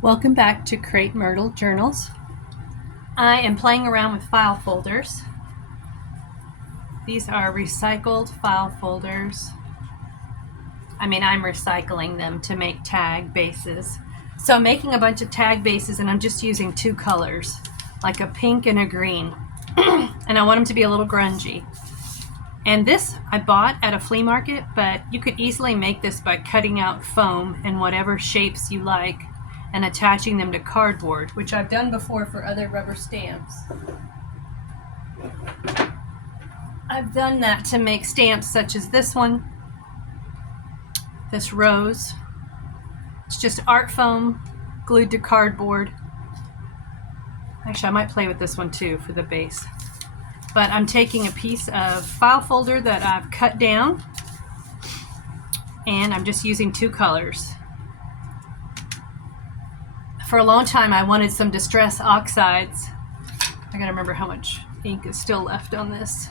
Welcome back to Create Myrtle Journals. I am playing around with file folders. These are recycled file folders. I'm recycling them to make tag bases. So I'm making a bunch of tag bases and I'm just using two colors, like a pink and a green. And I want them to be a little grungy. And this I bought at a flea market, but you could easily make this by cutting out foam in whatever shapes you like and attaching them to cardboard, which I've done before for other rubber stamps. I've done that to make stamps such as this one, this rose. It's just art foam glued to cardboard. Actually, I might play with this one too for the base. But I'm taking a piece of file folder that I've cut down, and I'm just using two colors. For a long time, I wanted some distress oxides. I gotta remember how much ink is still left on this.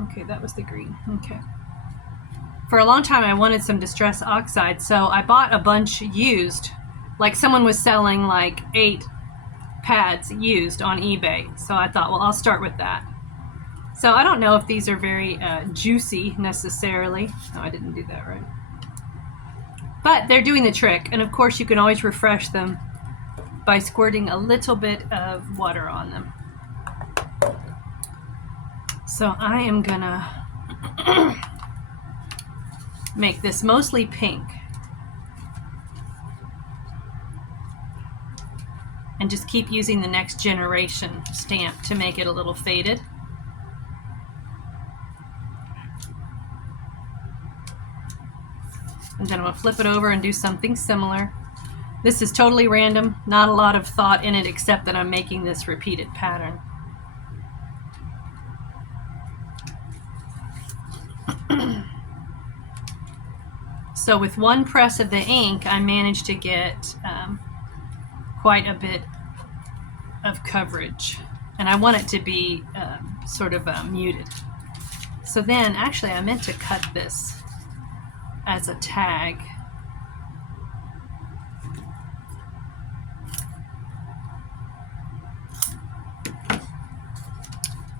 Okay, that was the green. Okay. For a long time, I wanted some distress oxide, so I bought a bunch used. Like someone was selling like 8 pads used on eBay. So I thought, well, I'll start with that. So I don't know if these are very juicy necessarily. No, I didn't do that right. But they're doing the trick, and of course you can always refresh them by squirting a little bit of water on them. So I am gonna make this mostly pink and just keep using the next generation stamp to make it a little faded. And then I'm going to flip it over and do something similar. This is totally random, not a lot of thought in it except that I'm making this repeated pattern. So with one press of the ink, I managed to get quite a bit of coverage. And I want it to be sort of muted. So then, actually, I meant to cut this as a tag.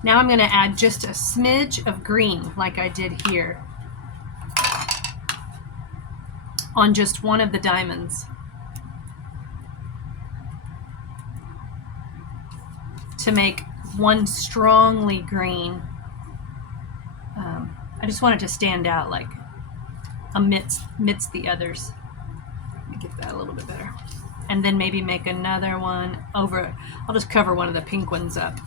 Now I'm going to add just a smidge of green like I did here on just one of the diamonds to make one strongly green. I just want it to stand out like amidst the others. Let me get that a little bit better. And then maybe make another one over. I'll just cover one of the pink ones up.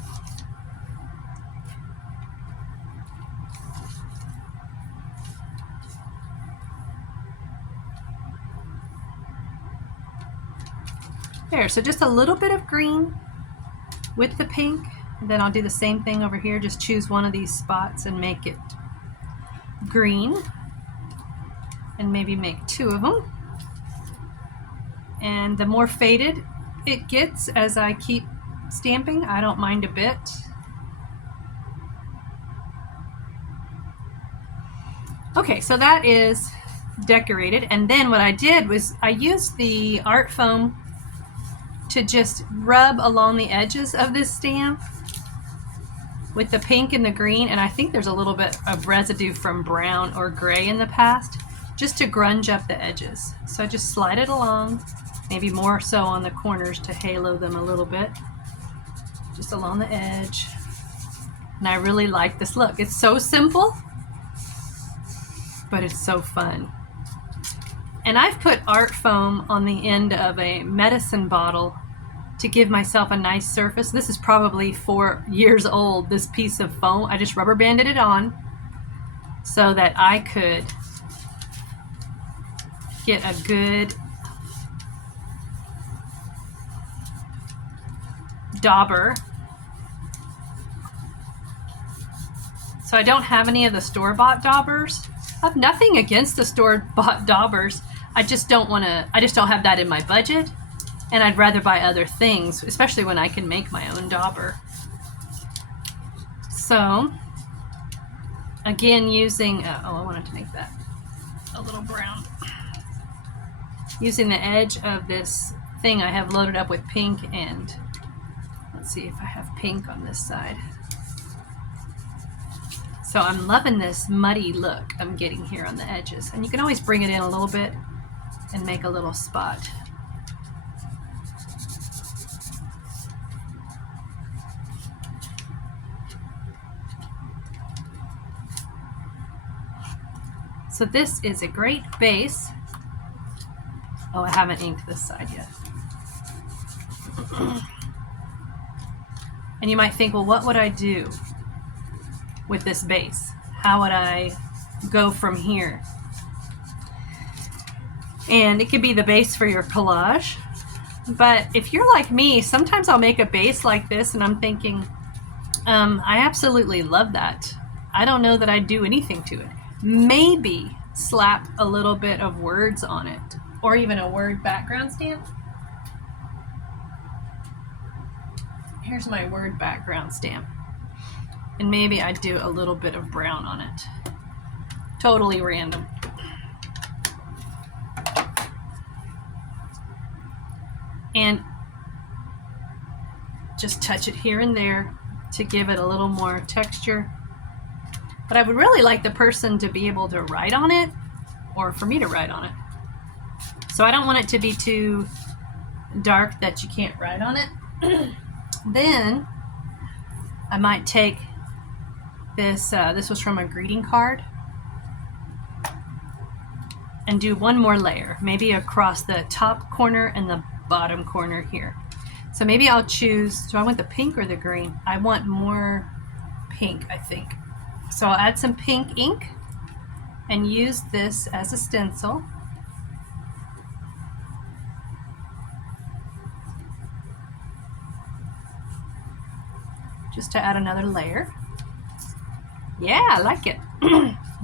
There, so just a little bit of green with the pink. And then I'll do the same thing over here. Just choose one of these spots and make it green. And maybe make 2 of them. And the more faded it gets as I keep stamping, I don't mind a bit. Okay, so that is decorated. And then what I did was I used the art foam to just rub along the edges of this stamp with the pink and the green. And I think there's a little bit of residue from brown or gray in the past, just to grunge up the edges. So I just slide it along, maybe more so on the corners to halo them a little bit, just along the edge. And I really like this look. It's so simple, but it's so fun. And I've put art foam on the end of a medicine bottle to give myself a nice surface. This is probably 4 years old, this piece of foam. I just rubber banded it on so that I could get a good dauber. So I don't have any of the store-bought daubers. I have nothing against the store-bought daubers. I just don't have that in my budget, and I'd rather buy other things, especially when I can make my own dauber. So again, using I wanted to make that a little brown. using the edge of this thing I have loaded up with pink, and let's see if I have pink on this side. So I'm loving this muddy look I'm getting here on the edges. And you can always bring it in a little bit and make a little spot. So this is a great base. Oh, I haven't inked this side yet. And you might think, well, what would I do with this base? How would I go from here? And it could be the base for your collage. But if you're like me, sometimes I'll make a base like this and I'm thinking, I absolutely love that. I don't know that I'd do anything to it. Maybe slap a little bit of words on it, or even a word background stamp. Here's my word background stamp. And maybe I'd do a little bit of brown on it. Totally random. And just touch it here and there to give it a little more texture. But I would really like the person to be able to write on it, or for me to write on it. So I don't want it to be too dark that you can't write on it. Then I might take this, this was from a greeting card, and do one more layer, maybe across the top corner and the bottom corner here. So maybe I'll choose, do I want the pink or the green? I want more pink, I think. So I'll add some pink ink and use this as a stencil. Just to add another layer. Yeah, I like it.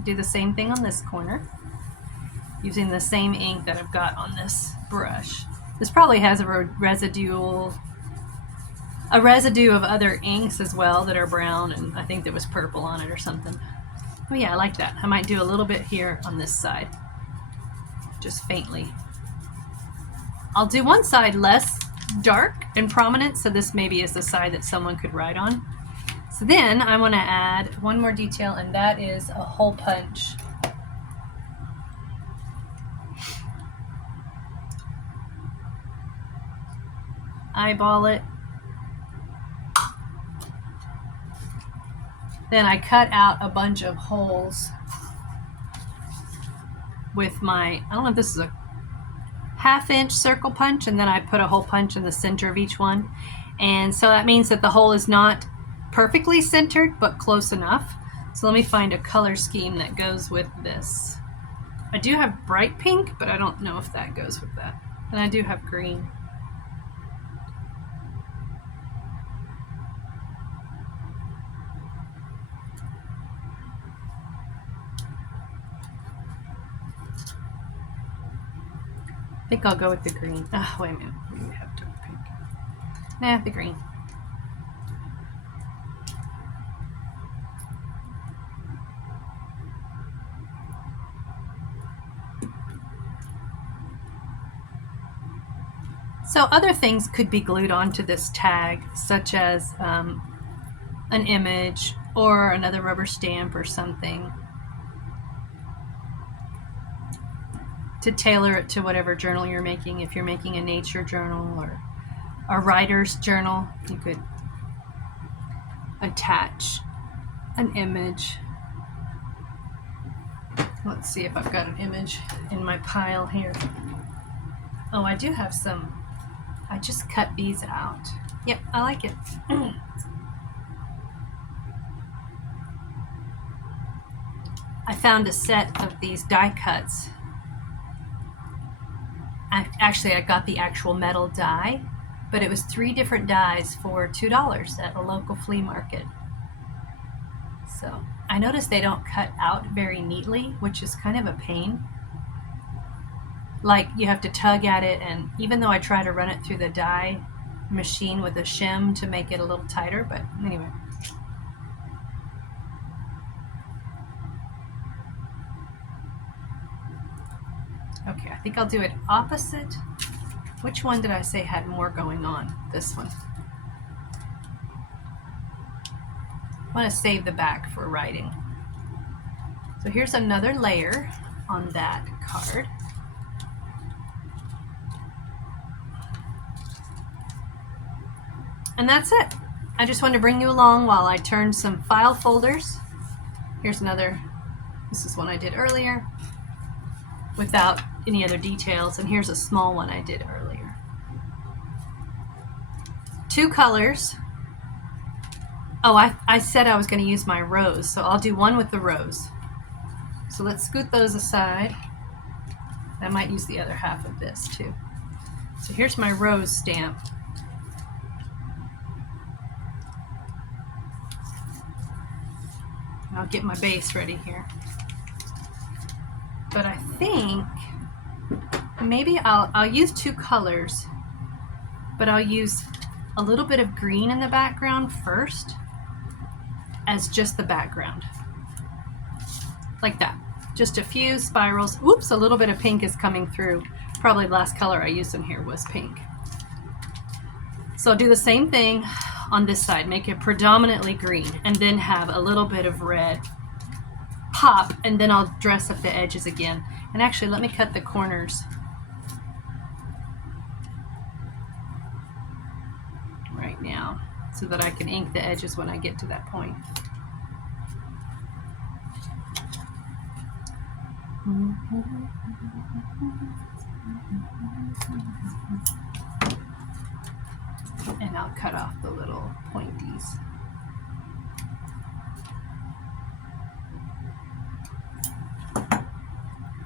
Do the same thing on this corner, using the same ink that I've got on this brush. This probably has a residue of other inks as well that are brown, and I think there was purple on it or something. Oh yeah, I like that. I might do a little bit here on this side, just faintly. I'll do one side less dark and prominent, so this maybe is the side that someone could write on. So then I want to add one more detail, and that is a hole punch. Eyeball it. Then I cut out a bunch of holes with my, I don't know if this is a 1/2 inch circle punch, and then I put a hole punch in the center of each one. And so that means that the hole is not perfectly centered, but close enough. So let me find a color scheme that goes with this. I do have bright pink, but I don't know if that goes with that. And I do have green. I think I'll go with the green. Oh, wait a minute. We have dark pink. Nah, the green. So other things could be glued onto this tag, such as an image or another rubber stamp or something, to tailor it to whatever journal you're making. If you're making a nature journal or a writer's journal, you could attach an image. Let's see if I've got an image in my pile here. Oh, I do have some. I just cut these out. Yep, I like it. I found a set of these die cuts. Actually, I got the actual metal die, but it was 3 different dies for $2 at a local flea market. So I noticed they don't cut out very neatly, which is kind of a pain. Like, you have to tug at it, and even though I try to run it through the die machine with a shim to make it a little tighter, but anyway. Okay, I think I'll do it opposite. Which one did I say had more going on? This one. I want to save the back for writing. So here's another layer on that card. And that's it. I just wanted to bring you along while I turn some file folders. Here's another, this is one I did earlier without any other details, and here's a small one I did earlier. 2 colors. Oh, I said I was going to use my rose, so I'll do one with the rose. So let's scoot those aside. I might use the other half of this too. So here's my rose stamp. I'll get my base ready here. But I think maybe I'll use 2 colors, but I'll use a little bit of green in the background first as just the background. Like that. Just a few spirals. Oops, a little bit of pink is coming through. Probably the last color I used in here was pink. So I'll do the same thing on this side, make it predominantly green, and then have a little bit of red pop, and then I'll dress up the edges again. And actually, let me cut the corners right now so that I can ink the edges when I get to that point. And I'll cut off the little pointies.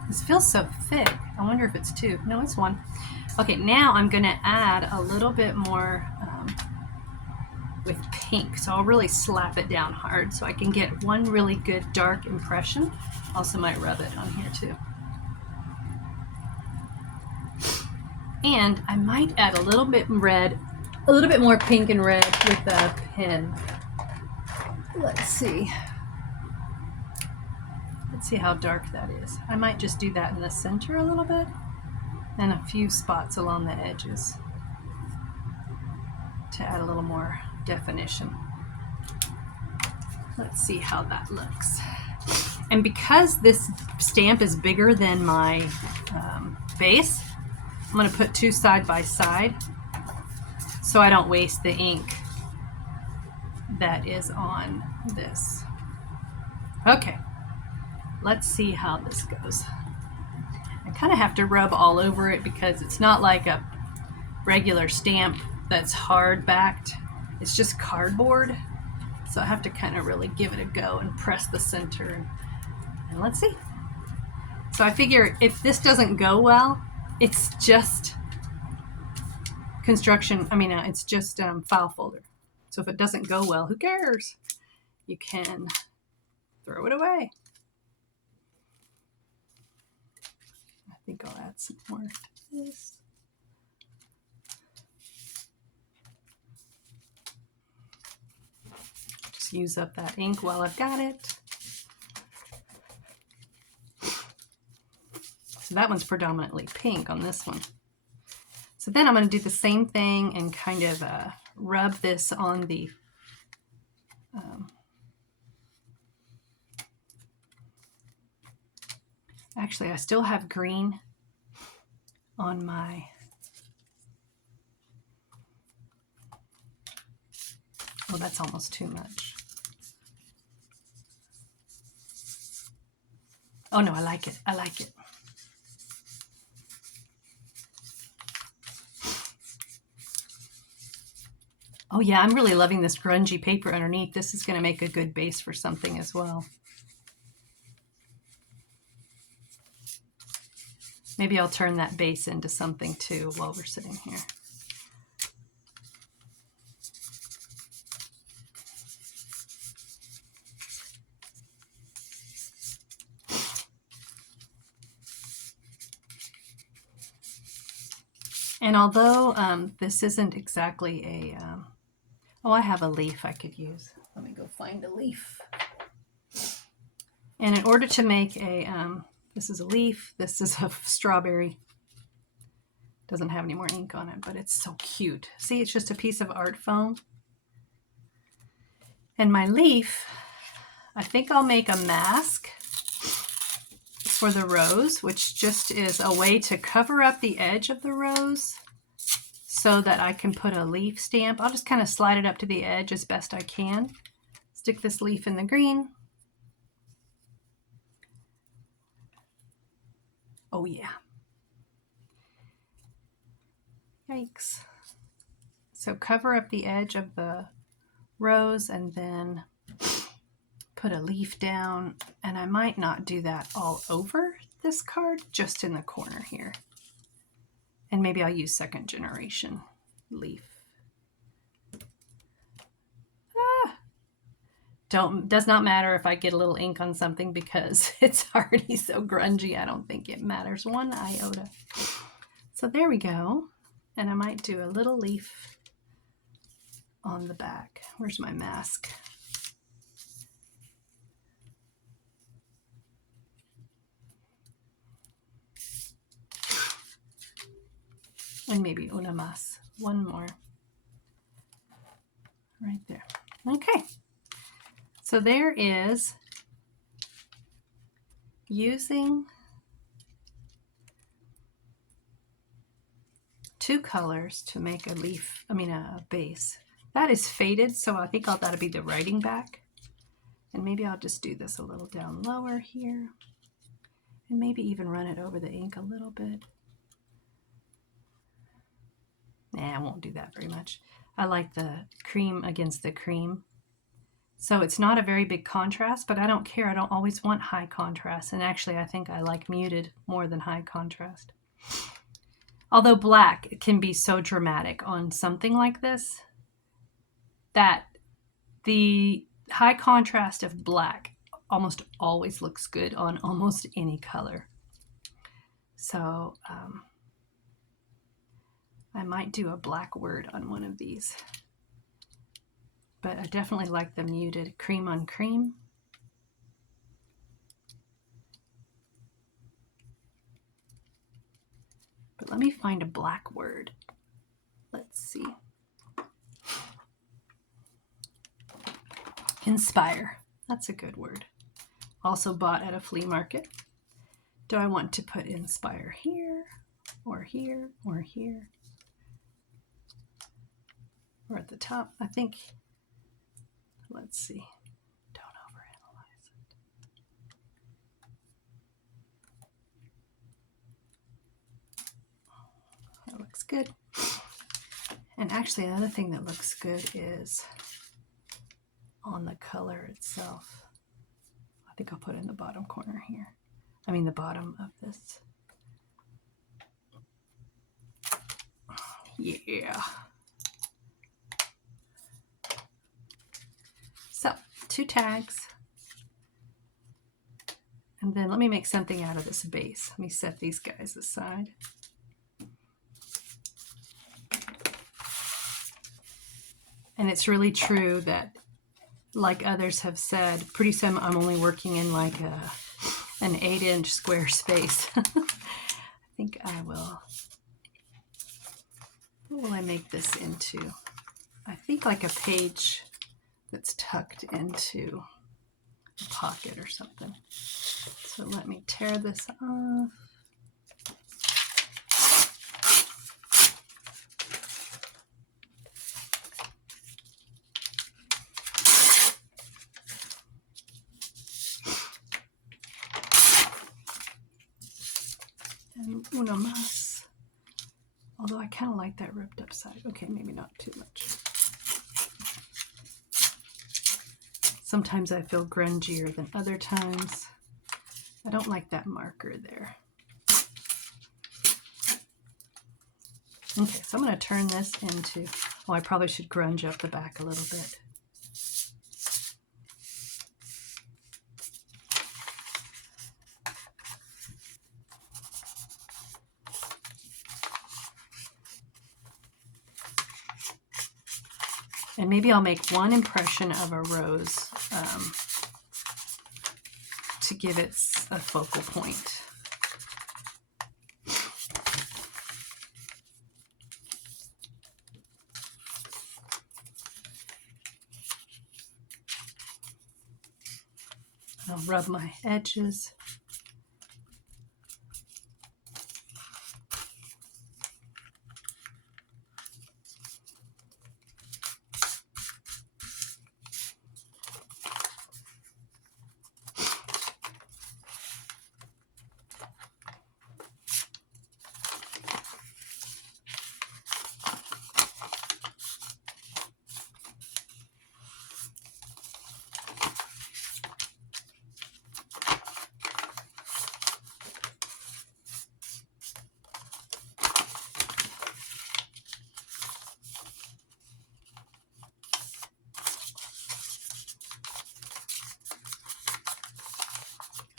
This feels so thick. I wonder if it's 2. No, it's 1. Okay, now I'm going to add a little bit more with pink. So I'll really slap it down hard so I can get one really good dark impression. Also might rub it on here too. And I might add a little bit red, a little bit more pink and red with the pen. Let's see. Let's see how dark that is. I might just do that in the center a little bit and a few spots along the edges to add a little more definition. Let's see how that looks. And because this stamp is bigger than my base, I'm going to put 2 side by side so I don't waste the ink that is on this. Okay, let's see how this goes. I kind of have to rub all over it because it's not like a regular stamp that's hard backed. It's just cardboard. So I have to kind of really give it a go and press the center. And let's see. So I figure if this doesn't go well, it's just construction. I mean, it's just file folder. So if it doesn't go well, who cares? You can throw it away. I think I'll add some more to this. Just use up that ink while I've got it. So that one's predominantly pink on this one. So then I'm going to do the same thing and kind of rub this on the actually, I still have green on my oh, that's almost too much. Oh no, I like it. I like it. Oh yeah, I'm really loving this grungy paper underneath. This is going to make a good base for something as well. Maybe I'll turn that base into something too while we're sitting here. And although this isn't exactly a, oh, I have a leaf I could use. Let me go find a leaf. And in order to make a, this is a leaf, this is a strawberry. Doesn't have any more ink on it, but it's so cute. See, it's just a piece of art foam. And my leaf, I think I'll make a mask for the rose, which just is a way to cover up the edge of the rose so that I can put a leaf stamp. I'll just kind of slide it up to the edge as best I can. Stick this leaf in the green. Oh yeah. Yikes. So cover up the edge of the rose and then put a leaf down. And I might not do that all over this card, just in the corner here. And maybe I'll use second generation leaf. Does not matter if I get a little ink on something because it's already so grungy. I don't think it matters one iota. So there we go. And I might do a little leaf on the back. Where's my mask? And maybe una más. One more. Right there. Okay. So there is using 2 colors to make a leaf, a base. That is faded, so I think that'll be the writing back. And maybe I'll just do this a little down lower here. And maybe even run it over the ink a little bit. Nah, I won't do that very much. I like the cream against the cream. So it's not a very big contrast, but I don't care. I don't always want high contrast. And actually, I think I like muted more than high contrast. Although black can be so dramatic on something like this, that the high contrast of black almost always looks good on almost any color. So I might do a black word on one of these. But I definitely like the muted cream on cream. But let me find a black word. Let's see. Inspire. That's a good word. Also bought at a flea market. Do I want to put inspire here, or here, or here? Or at the top? I think... Let's see. Don't overanalyze it. That looks good. And actually, another thing that looks good is on the color itself. I think I'll put it in the bottom corner here. The bottom of this. Yeah. So, 2 tags. And then let me make something out of this base. Let me set these guys aside. And it's really true that, like others have said, pretty soon I'm only working in like an 8-inch square space. I think I will. What will I make this into? I think like a page that's tucked into a pocket or something. So let me tear this off. And una más. Although I kind of like that ripped up side. Okay, maybe not too much. Sometimes I feel grungier than other times. I don't like that marker there. Okay, so I'm going to turn this into, I probably should grunge up the back a little bit. And maybe I'll make one impression of a rose to give it a focal point. I'll rub my edges.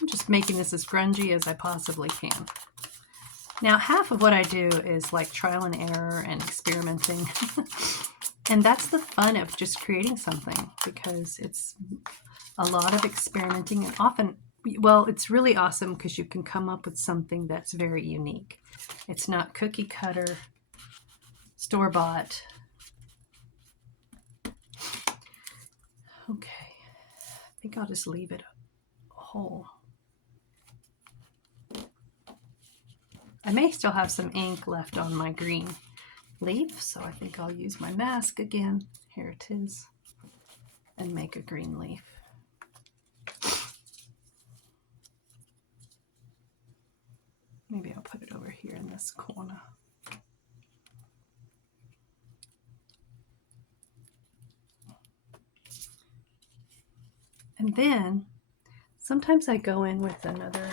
I'm just making this as grungy as I possibly can. Now, half of what I do is like trial and error and experimenting. And that's the fun of just creating something, because it's a lot of experimenting, and often, well, it's really awesome because you can come up with something that's very unique. It's not cookie cutter, store-bought. Okay, I think I'll just leave it whole. I may still have some ink left on my green leaf, so I think I'll use my mask again. Here it is, and make a green leaf. Maybe I'll put it over here in this corner. And then sometimes I go in with another,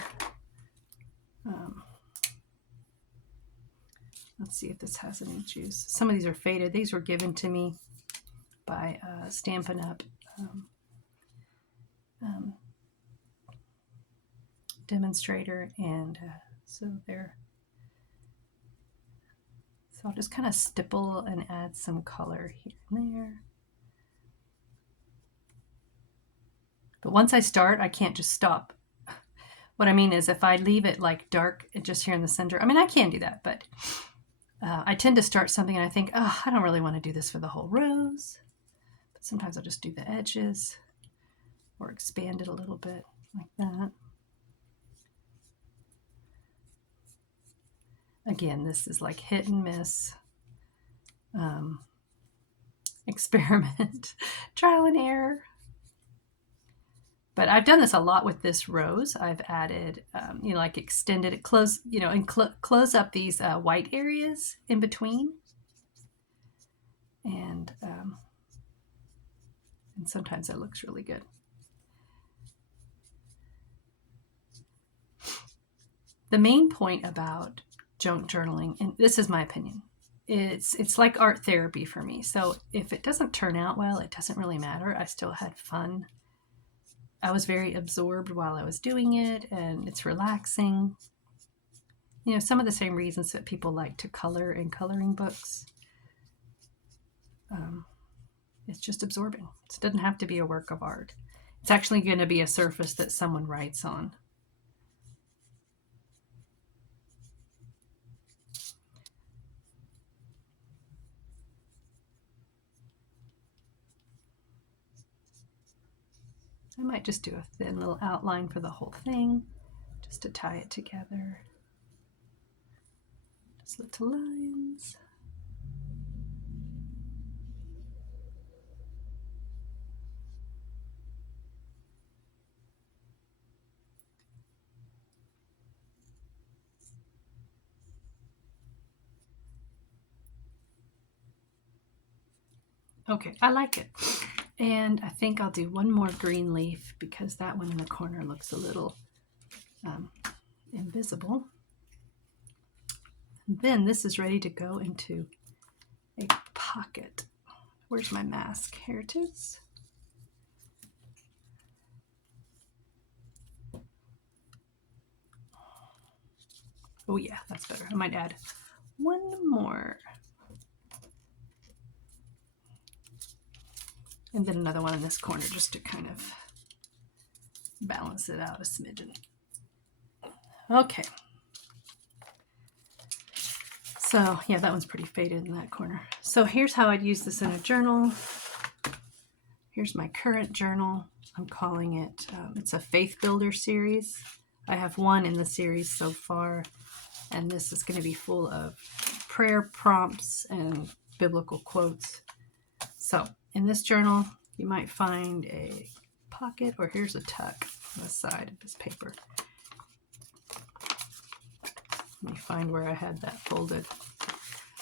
let's see if this has any juice. Some of these are faded. These were given to me by Stampin' Up! Demonstrator, and so I'll just kind of stipple and add some color here and there. But once I start, I can't just stop. What I mean is, if I leave it like dark just here in the center, I mean, I can do that, but I tend to start something and I think, oh, I don't really want to do this for the whole rows. But sometimes I'll just do the edges or expand it a little bit like that. Again, this is like hit and miss, experiment, trial and error. But I've done this a lot with this rose. I've added, like extended it, close, and close up these white areas in between. And sometimes it looks really good. The main point about junk journaling, and this is my opinion, it's like art therapy for me. So if it doesn't turn out well, it doesn't really matter. I still had fun. I was very absorbed while I was doing it, and it's relaxing. Some of the same reasons that people like to color in coloring books. It's just absorbing. It doesn't have to be a work of art. It's actually going to be a surface that someone writes on. I might just do a thin little outline for the whole thing, just to tie it together. Just little lines. Okay, I like it. And I think I'll do one more green leaf, because that one in the corner looks a little invisible. And then this is ready to go into a pocket. Where's my mask? Here it is. Oh yeah, that's better. I might add one more. And then another one in this corner, just to kind of balance it out a smidgen. Okay. So yeah, that one's pretty faded in that corner. So here's how I'd use this in a journal. Here's my current journal. I'm calling it, it's a Faith Builder series. I have one in the series so far, and this is going to be full of prayer prompts and biblical quotes. So in this journal, you might find a pocket, or here's a tuck on the side of this paper. Let me find where I had that folded.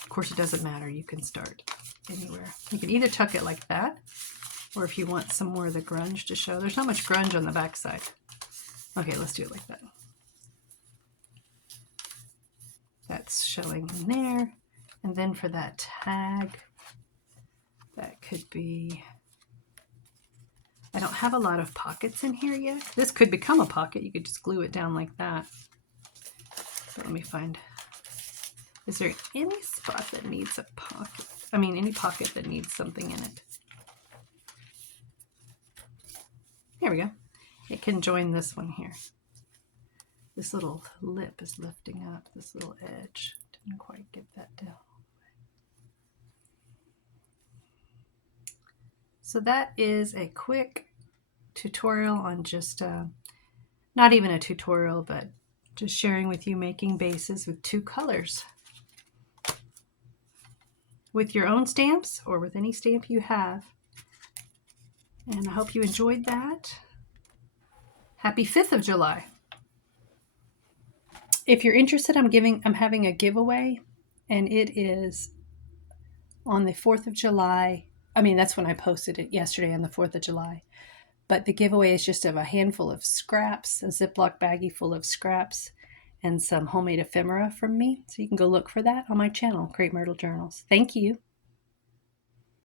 Of course, it doesn't matter. You can start anywhere. You can either tuck it like that, or if you want some more of the grunge to show. There's not much grunge on the back side. Okay, let's do it like that. That's showing in there. And then for that tag, that could be, I don't have a lot of pockets in here yet. This could become a pocket. You could just glue it down like that. But let me find, is there any spot that needs a pocket? I mean, any pocket that needs something in it. There we go. It can join this one here. This little lip is lifting up, this little edge. Didn't quite get that down. So that is a quick tutorial on just, not even a tutorial, but just sharing with you making bases with 2 colors. With your own stamps or with any stamp you have. And I hope you enjoyed that. Happy 5th of July. If you're interested, I'm having a giveaway, and it is on the 4th of July. I mean, that's when I posted it, yesterday on the 4th of July. But the giveaway is just of a handful of scraps, a Ziploc baggie full of scraps, and some homemade ephemera from me. So you can go look for that on my channel, Crepe Myrtle Journals. Thank you.